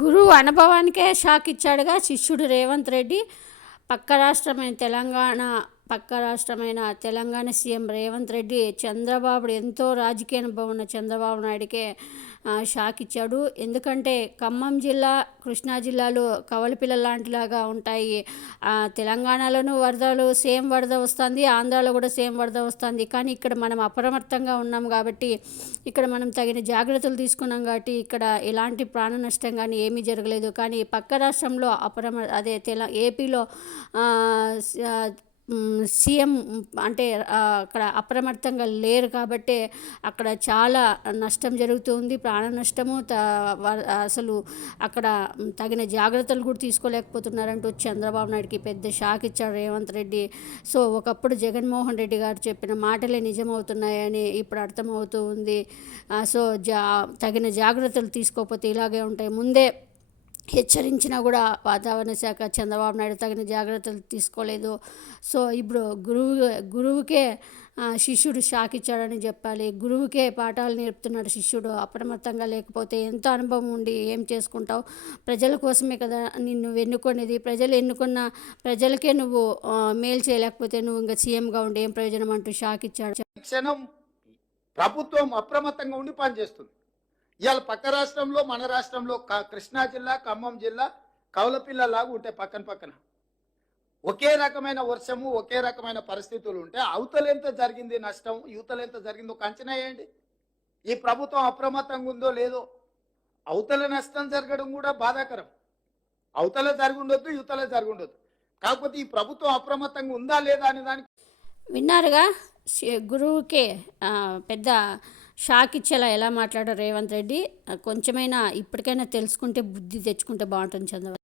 గురువు అనుభవానికే షాక్ ఇచ్చాడుగా శిష్యుడు రేవంత్ రెడ్డి. పక్క రాష్ట్రమైన తెలంగాణ సీఎం రేవంత్ రెడ్డి చంద్రబాబు ఎంతో రాజకీయ అనుభవం ఉన్న చంద్రబాబు నాయుడికే షాక్ ఇచ్చాడు. ఎందుకంటే ఖమ్మం జిల్లా, కృష్ణా జిల్లాలు కవలపిల్ల లాంటిలాగా ఉంటాయి. తెలంగాణలోనూ వరదలు సేమ్ వరద వస్తుంది, ఆంధ్రాలో కూడా సేమ్ వరద వస్తుంది. కానీ ఇక్కడ మనం అప్రమత్తంగా ఉన్నాం కాబట్టి, ఇక్కడ మనం తగిన జాగ్రత్తలు తీసుకున్నాం కాబట్టి ఇక్కడ ఎలాంటి ప్రాణ నష్టం కానీ ఏమీ జరగలేదు. కానీ పక్క రాష్ట్రంలో ఏపీలో సీఎం అంటే అక్కడ అప్రమత్తంగా లేరు కాబట్టి అక్కడ చాలా నష్టం జరుగుతుంది, ప్రాణ నష్టము. అసలు అక్కడ తగిన జాగ్రత్తలు కూడా తీసుకోలేకపోతున్నారంటూ చంద్రబాబు నాయుడికి పెద్ద షాక్ ఇచ్చాడు రేవంత్ రెడ్డి. సో ఒకప్పుడు జగన్మోహన్ రెడ్డి గారు చెప్పిన మాటలే నిజమవుతున్నాయని ఇప్పుడు అర్థమవుతూ ఉంది. సో తగిన జాగ్రత్తలు తీసుకోకపోతే ఇలాగే ఉంటాయి. ముందే హెచ్చరించినా కూడా వాతావరణ శాఖ చంద్రబాబు నాయుడు తగిన జాగ్రత్తలు తీసుకోలేదు. సో ఇప్పుడు గురువుకే శిష్యుడు షాక్ ఇచ్చాడని చెప్పాలి. గురువుకే పాఠాలు నేర్పుతున్నాడు శిష్యుడు. అప్రమత్తంగా లేకపోతే ఎంత అనుభవం ఉండి ఏం చేసుకుంటావు? ప్రజల కోసమే కదా నిన్ను ఎన్నుకునేది. ప్రజలు ఎన్నుకున్న ప్రజలకే నువ్వు మేలు చేయలేకపోతే నువ్వు ఇంకా సీఎంగా ఉండి ఏం ప్రయోజనం అంటూ షాక్ ఇచ్చాడు. క్షణం ప్రభుత్వం అప్రమత్తంగా ఉండి పనిచేస్తుంది. ఇవాళ పక్క రాష్ట్రంలో మన రాష్ట్రంలో కృష్ణా జిల్లా, ఖమ్మం జిల్లా కవలపిల్లలాగా ఉంటాయి పక్కన పక్కన. ఒకే రకమైన వర్షము, ఒకే రకమైన పరిస్థితులు ఉంటే అవతల ఎంత జరిగింది నష్టం, యువతలు ఎంత జరిగిందో ఒక అంచనా వేయండి. ఈ ప్రభుత్వం అప్రమత్తంగా ఉందో లేదో. అవతల నష్టం జరగడం కూడా బాధాకరం. అవతల జరిగి ఉండొద్దు, యువతల జరిగి ఉండొద్దు. కాకపోతే ఈ ప్రభుత్వం అప్రమత్తంగా ఉందా లేదా అనే దానికి విన్నారుగా. గురువుకే పెద్ద షాక్ ఇచ్చేలా ఎలా మాట్లాడారు రేవంత్ రెడ్డి. కొంచెమైనా ఇప్పటికైనా తెలుసుకుంటే బుద్ధి తెచ్చుకుంటే బాగుంటుంది చంద్రబాబు.